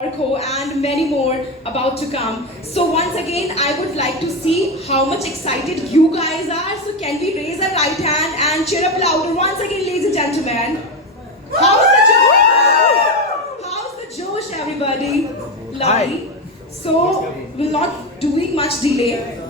ARKO and many more about to come. So once again, I would like to see how much excited you guys are. So can we raise our right hand and cheer up louder once again, ladies and gentlemen? How's the josh? How's the josh, everybody? Lovely. So we're not doing much delay.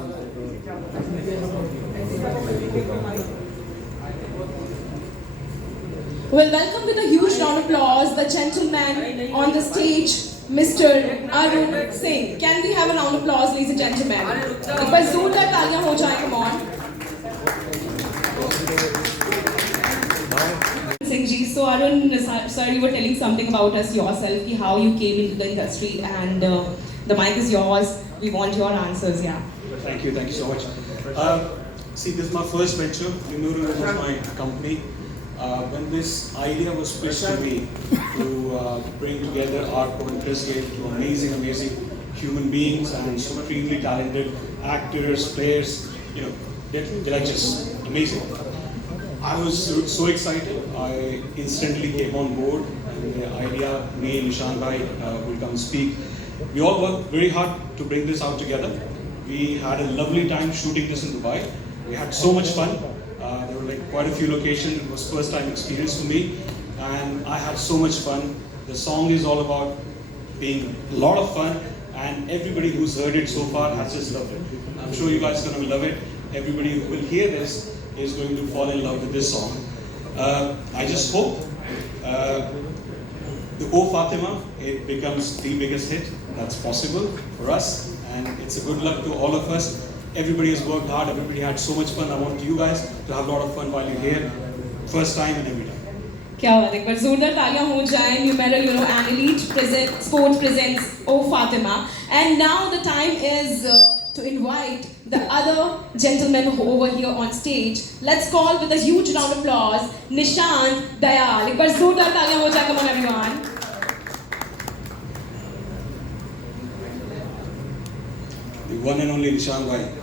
Well, welcome with a huge round of applause the gentleman on the stage, Mr. Arun Singh. Can we have a round of applause, ladies and gentlemen? एक बार जोरदार तालियां हो जाएं, come on. Singh ji, so Arun, sir, you were telling something about us yourself, ki how you came into the industry, and the mic is yours. We want your answers, yeah. Thank you so much. See, this is my first venture. Numero was my company. When this idea was pitched to me to bring together ARKO and CHRIS GAYLE, two amazing human beings and supremely talented actors, players, they're just amazing. I was so excited. I instantly came on board, and the idea, me and Nishant will come speak. We all worked very hard to bring this out together. We had a lovely time shooting this in Dubai. We had so much fun. There were quite a few locations. It was first time experience for me, and I had so much fun. The song is all about being a lot of fun, and everybody who's heard it so far has just loved it. I'm sure you guys are going to love it. Everybody who will hear this is going to fall in love with this song. I just hope the O FATIMA, it becomes the biggest hit that's possible for us, and it's a good luck to all of us. Everybody has worked hard, everybody had so much fun. I want you guys to have a lot of fun while you're here, first time and every time. क्या बात है, एक बार जोरदार तालियां हो जाएं. Numero, an elite sports presents O FATIMA, and now the time is to invite the other gentlemen over here on stage. Let's call with a huge round of applause Nishant, Dayal. एक बार जोरदार तालियां हो जाएं, come on everyone. The one and only Nishant bhai.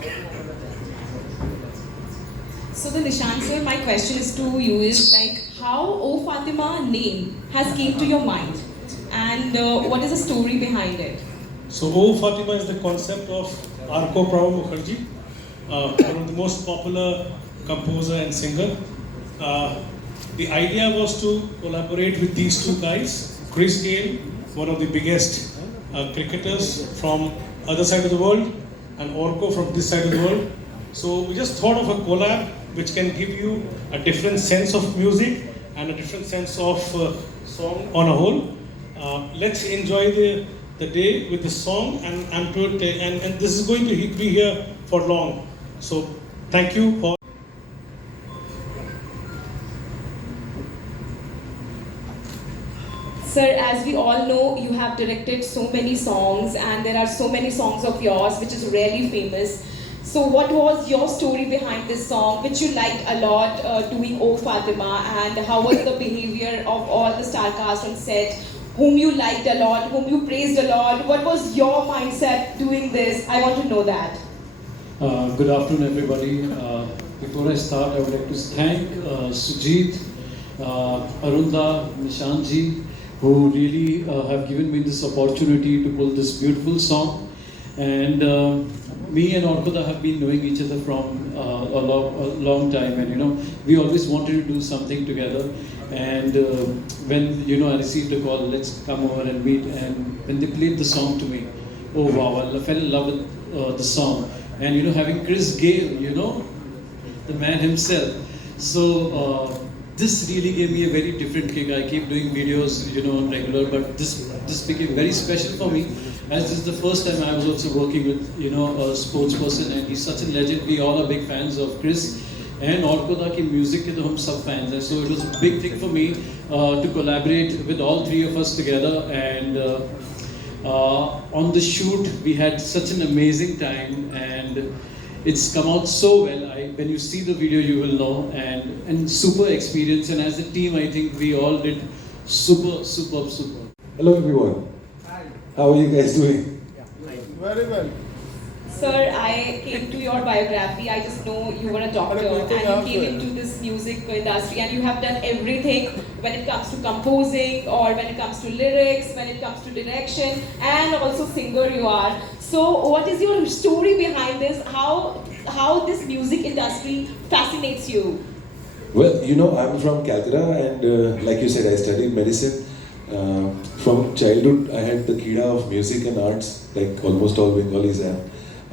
So the Nishant sir, my question is to you is how O FATIMA name has came to your mind, and what is the story behind it? So O FATIMA is the concept of ARKO Mukherjee, one of the most popular composer and singer. The idea was to collaborate with these two guys, CHRIS GAYLE, one of the biggest cricketers from other side of the world, and ARKO from this side of the world. So we just thought of a collab which can give you a different sense of music and a different sense of song on a whole. Let's enjoy the day with the song, and this is going to be here for long. So thank you for. Sir, as we all know, you have directed so many songs, and there are so many songs of yours which is really famous. So what was your story behind this song, which you liked a lot doing O FATIMA, and how was the behavior of all the star cast on set, whom you liked a lot, whom you praised a lot? What was your mindset doing this? I want to know that. Good afternoon, everybody. Before I start, I would like to thank Sujit, Arun, Nishant, who really have given me this opportunity to pull this beautiful song. And me and ARKO have been knowing each other from a long time, and we always wanted to do something together. And when I received a call, let's come over and meet, and when they played the song to me, oh wow, I fell in love with the song. And having CHRIS GAYLE, the man himself. So this really gave me a very different kick. I keep doing videos, on regular, but this became very special for me, as this is the first time I was also working with, a sports person, and he's such a legend. We all are big fans of CHRIS, and ARKO ki music ke to hum sab fans hain. So it was a big thing for me to collaborate with all three of us together, and on the shoot we had such an amazing time, and it's come out so well. When you see the video, you will know, and super experience. And as a team, I think we all did super. Hello everyone. Hi. How are you guys doing? Very well. Sir, I came to your biography. I just know you were a doctor and you came into this music industry and you have done everything when it comes to composing or when it comes to lyrics, when it comes to direction, and also singer you are. So what is your story behind this? How this music industry fascinates you? Well, you know, I'm from Calcutta and like you said, I studied medicine. From childhood, I had the kida of music and arts, like almost all Bengalis have,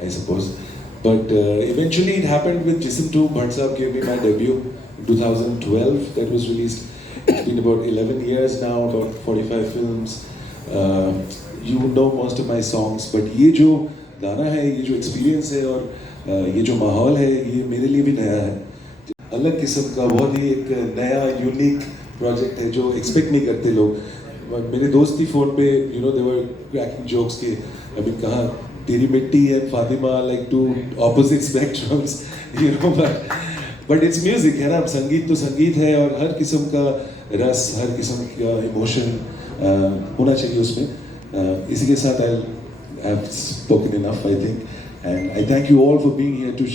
I suppose. But eventually it happened with Jism 2. Bhatt Sahab gave me my debut in 2012, that was released. It's been about 11 years now, about 45 films. You know most of my songs, but ये जो गाना है, ये जो experience है और ये जो माहौल है, ये मेरे लिए भी नया है. अलग किस्म का बहुत ही एक नया यूनिक प्रोजेक्ट है जो एक्सपेक्ट नहीं करते लोग. मेरे दोस्त ही फोन पे you know they were cracking jokes के अभी कहाँ Teri Mitti and Fatima like two opposite spectrums you know but it's music है ना. संगीत तो संगीत है और हर किस्म का रस, हर किस्म का इमोशन होना चाहिए उसमें. इसी के साथ I have spoken enough I think and I thank you all for being here to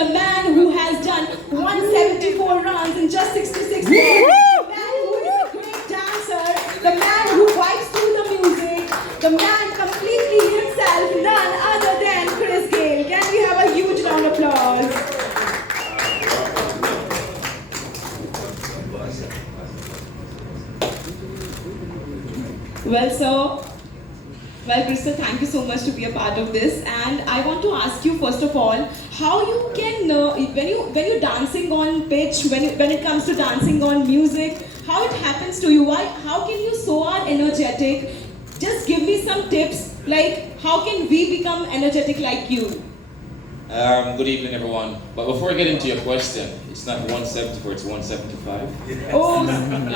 The man who has done 174 runs in just 66 days. The man who is a great dancer. The man who vibes through the music. The man completely himself, none other than CHRIS GAYLE. Can we have a huge round of applause? Well, sir. Well, Crystal, thank you so much to be a part of this, and I want to ask you first of all, how you can when you're dancing on pitch, when it comes to dancing on music, how it happens to you? How can you so are energetic? Just give me some tips, like how can we become energetic like you? Good evening, everyone. But before I get into your question, it's not 174, it's 175. Oh.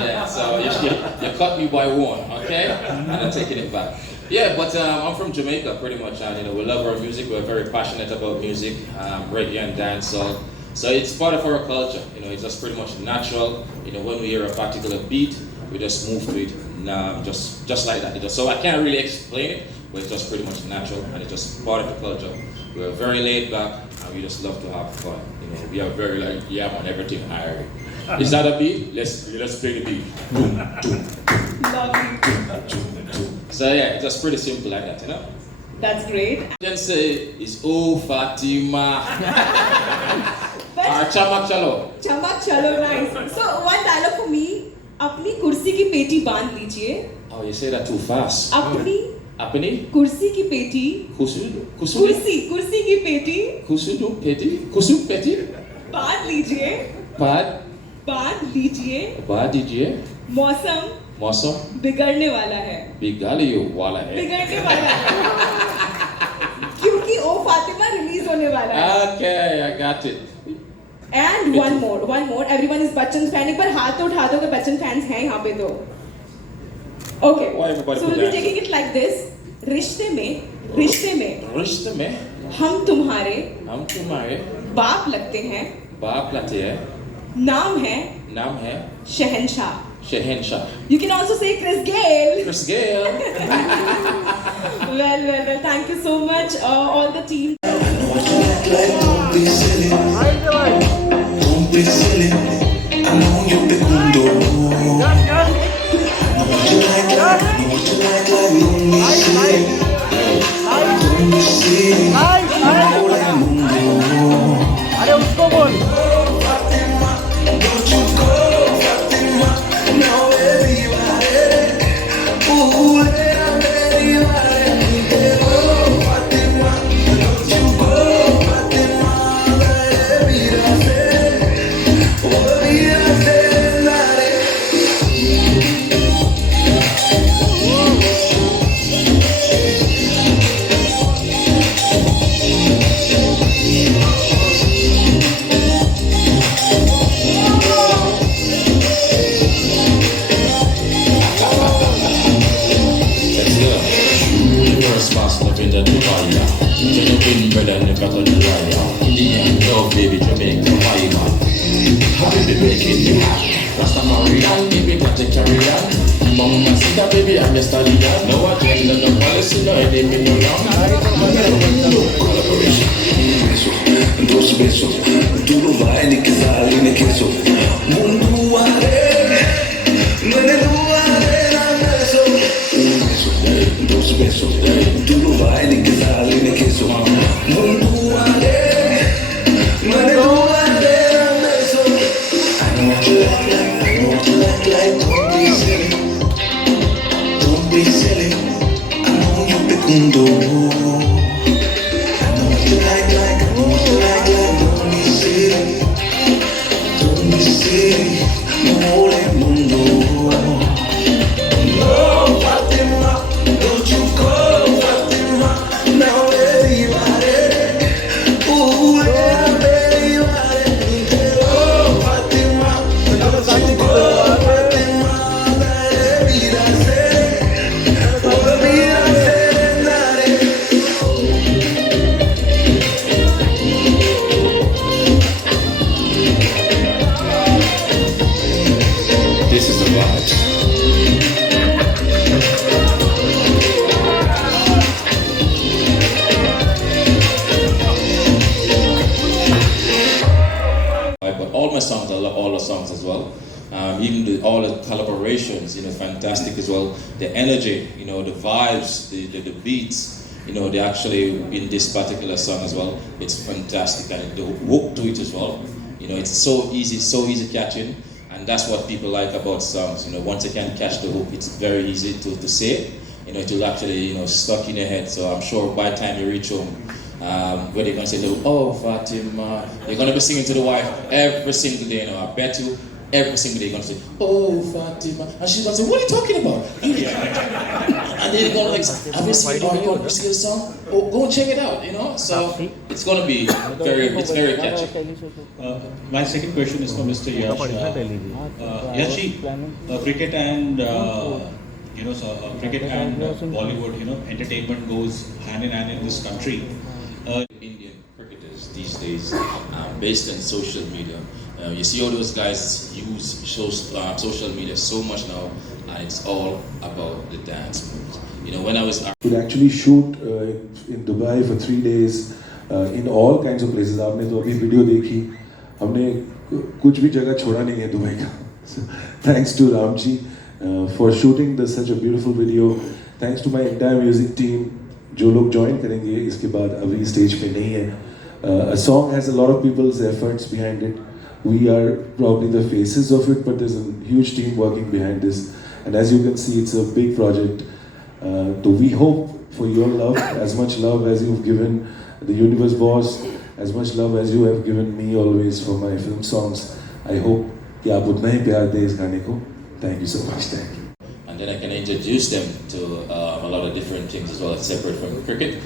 Yeah, so you cut me by one, okay? And I'm taking it back. Yeah, but I'm from Jamaica, pretty much, and you know we love our music. We're very passionate about music, reggae and dancehall. So it's part of our culture. You know, it's just pretty much natural. You know, when we hear a particular beat, we just move to it, just like that. So I can't really explain it, but it's just pretty much natural, and it's just part of the culture. We're very laid back, and we just love to have fun. You know, we are very like on everything. Is that a beat? Let's play the beat. Boom, boom, boom. Lovely. So yeah, it's just pretty simple like that, you know? That's great. Then say, it's oh Fatima. Or chamak chalo. Chamak chalo, nice. So one dialogue for me. अपनी कुर्सी की पेटी बांध लीजिए. Oh, you say that too fast. अपनी कुर्सी की पेटी. कुर्सी की पेटी. कुर्सी पेटी. बांध लीजिए. बांध लीजिए. मौसम बिगड़ने वाला है. बिगड़ने वाला है. क्योंकि ओ फातिमा रिलीज होने वाला है. Okay, I got it. And one more. Everyone is Bachchan fan. एक बार हाथ तो उठा दो कि Bachchan fans हैं यहाँ पे तो. Okay. So we'll be taking it like this. रिश्ते में हम तुम्हारे बाप लगते हैं. नाम है शहंशाह. You can also say CHRIS GAYLE. Well, thank you so much, all the team. Don't be silly. Don't be silly. I know you've been under. What you like don't be silly. अरे उसको बोल. Don't you go, Fatima. No, baby, ooh, baby, oh, Fatima. Don't you go, Fatima. Baby, the Tiwari. Genuine brother never got the liar. In the end, love baby Jamaica vibe. Happy to make it you happy. Rastafarian, baby, got to carry on. Mamacita, baby, I'm your stallion. No agenda, no policy, no enemy, no long. Collaboration. Beso, dos besos. Duro baile que sale en el queso. Mundo are, no le duare la beso. Un beso, dos besos. Duro baile que sale en el queso. Mundo are, no le duare la beso. I know what you like, don't be silly. Don't be silly. I know you pecundo. I know what you like, I know what you like, don't be silly. Don't be silly. No le mundo. No, Fatima, don't you go, Fatima. Now baby, ooh, yeah, baby, oh, Fatima, don't you go, Fatima. This is the vibes. But all my songs, I love all the songs as well. Even all the collaborations, fantastic as well. The energy, the vibes, the beats, they actually in this particular song as well. It's fantastic, and the hook to it as well. It's so easy catching, and that's what people like about songs. Once you can catch the hook, it's very easy to say. It will actually stuck in your head. So I'm sure by the time you reach home, where they're gonna say, "Oh, Fatima," you're gonna be singing to the wife every single day. I bet you. Every single day you're gonna say, "Oh, Fatima," and she's gonna say, "What are you talking about?" And then you're gonna like, "Have you seen ARKO Brazil song? Oh, go and check it out." So it's gonna be very catchy. My second question is for Mr. Yash. Yashi, cricket and cricket and Bollywood, entertainment goes hand in hand in this country. Indian cricketers these days, based on social media. You see all those guys use social media so much now, and it's all about the dance moves. When I was could actually shoot in Dubai for 3 days in all kinds of places. आपने तो अभी video देखी, हमने कुछ भी जगह छोड़ा नहीं है दुबई का. Thanks to RAMMJI for shooting such a beautiful video. Thanks to my entire music team. जो लोग join करेंगे इसके बाद अभी stage पे नहीं है. A song has a lot of people's efforts behind it. We are probably the faces of it, but there's a huge team working behind this. And as you can see, it's a big project. So we hope for your love, as much love as you've given the Universe Boss, as much love as you have given me always for my film songs. I hope कि आप उतना ही प्यार दें इस गाने को. Thank you so much. Thank you. And then I can introduce them to a lot of different things as well, separate from cricket.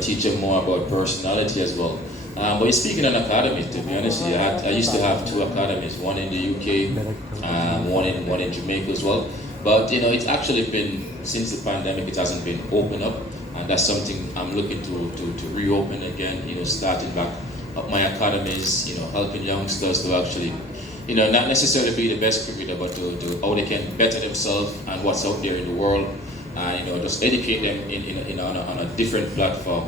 Teach them more about personality as well. But you're speaking on academies, to be honest. I used to have 2 academies, one in the UK, one in Jamaica as well. But it's actually been, since the pandemic, it hasn't been open up, and that's something I'm looking to reopen again. Starting back up my academies, helping youngsters to actually, not necessarily be the best cricketer, but to how they can better themselves and what's out there in the world, and just educate them on a different platform.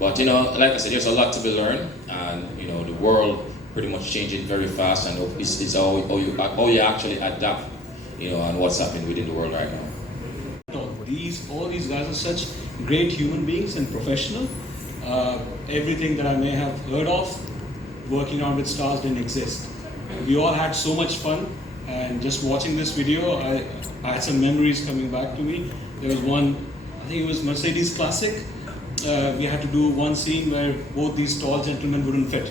But like I said, there's a lot to be learned, and the world pretty much changing very fast, and it's how you actually adapt, and what's happening within the world right now. All these guys are such great human beings and professional. Everything that I may have heard of working out with stars didn't exist. We all had so much fun, and just watching this video, I had some memories coming back to me. There was one, I think it was Mercedes Classic. We had to do one scene where both these tall gentlemen wouldn't fit.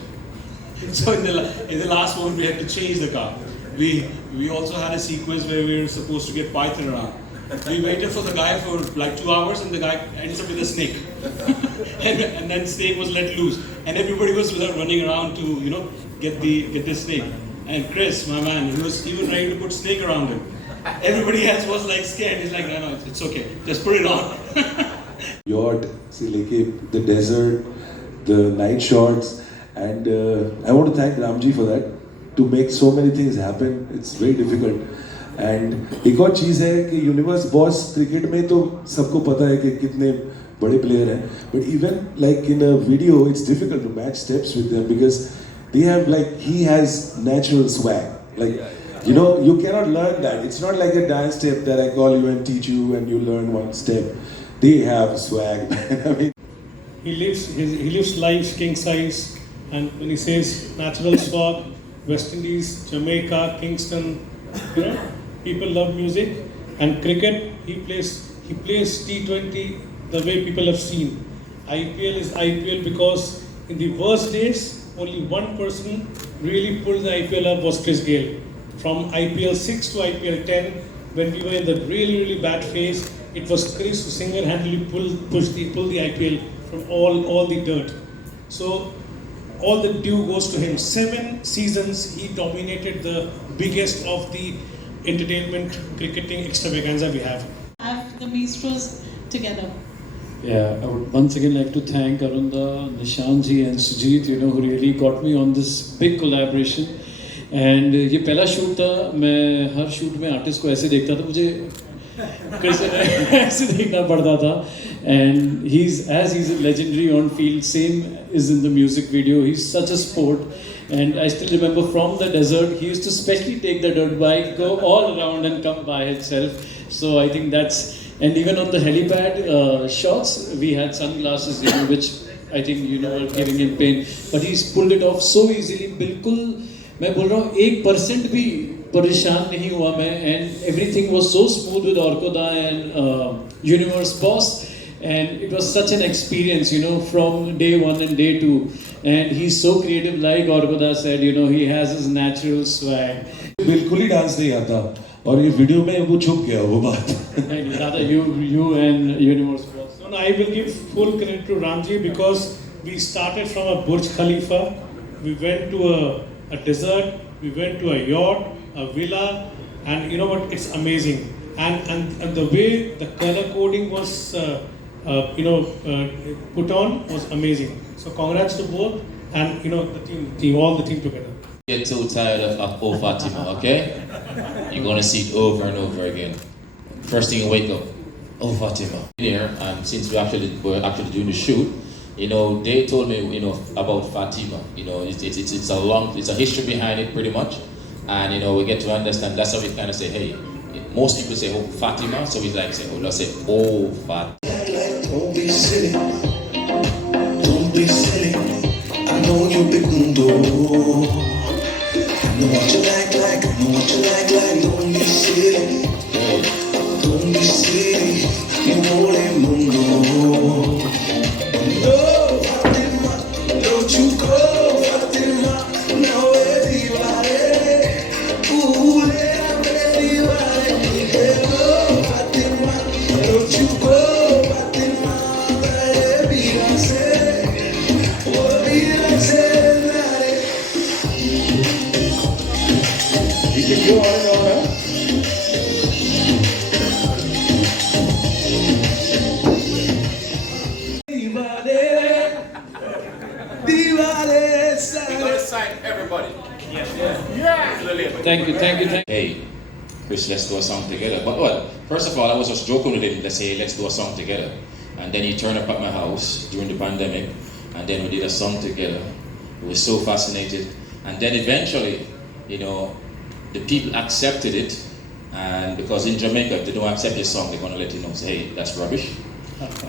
So in the last moment, we had to change the car. We also had a sequence where we were supposed to get Python around. We waited for the guy for like 2 hours, and the guy ends up with a snake. and then snake was let loose, and everybody was running around to get the snake. And Chris, my man, he was even ready to put snake around him. Everybody else was like scared. He's like, no, it's okay, just put it on. Yacht, the desert, the night shots, and I want to thank RAMMJI for that. To make so many things happen, it's very difficult. And एक और चीज़ है कि universe boss cricket में तो सबको पता है कि कितने बड़े प्लेयर हैं, but even like in a video it's difficult to match steps with them because they have like he has natural swag like you know you cannot learn that. It's not like a dance step that I call you and teach you and you learn one step. They have swag. I mean, he lives life king size, and when he says natural swag, West Indies, Jamaica, Kingston, you know, people love music. And cricket, he plays T20 the way people have seen. IPL is IPL because in the worst days only one person really pulled the IPL up was CHRIS GAYLE. From IPL 6 to IPL 10, when we were in the really bad phase, it was CHRIS who single-handedly pulled the IPL from all the dirt. So all the due goes to him. 7 seasons he dominated the biggest of the entertainment cricketing extravaganza we have. Have the minstrels together. Yeah, I would once again like to thank Arun, Nishant and Sujit, you know, who really got me on this big collaboration. And ये पहला shoot था, मैं हर shoot में artist को ऐसे देखता था, मुझे कैसे ऐसे देखना पड़ता था. And he's legendary on field, same is in the music video. He's such a sport. And I still remember from the desert, he used to specially take the dirt bike, go all around and come by himself. So I think that's. And even on the helipad shots, we had sunglasses, you know, which I think you know were giving him pain. But he's pulled it off so easily. बिल्कुल मैं बोल रहा हूँ 1% भी परेशान नहीं हुआ मैं. And everything was so smooth with ARKO and Universe Boss. And it was such an experience, you know, from day 1 and day 2. And he's so creative, like ARKO said, you know, he has his natural swag. बिल्कुल ही dance नहीं आता और ये video में वो छुप गया वो बात. Rather you and Universe Boss. No, I will give full credit to RAMMJI because we started from a Burj Khalifa, we went to a desert, we went to a yacht, a villa, and you know what? It's amazing. And the way the color coding was put on was amazing. So congrats to both, and you know all the team together. Get too tired of Oh Fatima, okay? You're gonna see it over and over again. First thing you wake up, Oh Fatima. Here, since we're actually doing the shoot, you know, they told me, you know, about Fatima. You know, it's a history behind it pretty much, and you know, we get to understand. That's how we kind of say, hey, most people say Oh Fatima, so we like say, oh, let's say Oh Fatima. Don't be silly. Don't be silly. I know you've been doing. I know what you like, I know what you like, don't be silly, don't be silly, you only mundo. No, Fatima, don't you go, Fatima, no, Tiwari, ooh, Tiwari, no, Fatima, don't you go, Fatima, You want to know that? We're gonna sign everybody. Yeah. Thank you. Hey, Chris, let's do a song together. But what? First of all, I was just joking with him. Let's say, let's do a song together. And then he turned up at my house during the pandemic, and then we did a song together. We were so fascinated, and then eventually, you know, the people accepted it. And because in Jamaica, if they don't accept your song, they're gonna let you know, say, hey, that's rubbish.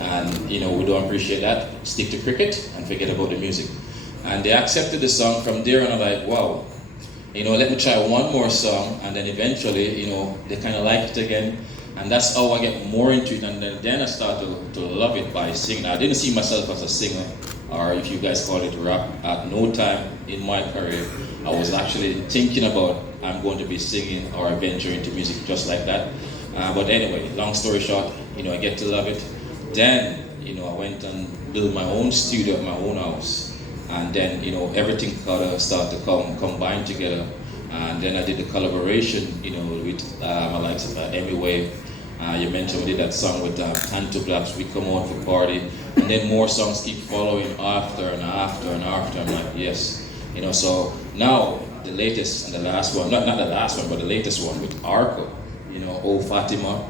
And you know, we don't appreciate that. Stick to cricket and forget about the music. And they accepted the song. From there, and I'm like, wow, you know, let me try one more song. And then eventually, you know, they kind of liked it again. And that's how I get more into it. And then I started to love it by singing. I didn't see myself as a singer, or if you guys call it rap. At no time in my career, I was actually thinking about I'm going to be singing or venture into music just like that. But anyway, long story short, you know, I get to love it. Then, you know, I went and built my own studio at my own house. And then, you know, everything kind of started to combine together. And then I did the collaboration, you know, with my likes of Emmy Wave. You mentioned we did that song with Tanto Blacks, We Come Out for Party. And then more songs keep following after and after and after. I'm like, yes. You know, so now the latest and the last one, not the last one, but the latest one with ARKO, you know, Oh Fatima.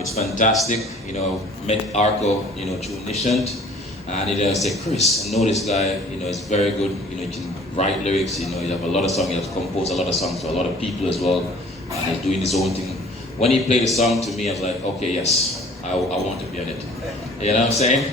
It's fantastic, you know, met ARKO, you know, through Nishant. And I said, Chris, I know this guy, you know, he's very good, you know, he can write lyrics, you know, he have a lot of songs, he has composed a lot of songs for a lot of people as well, and he's doing his own thing. When he played the song to me, I was like, okay, yes, I want to be on it. You know what I'm saying?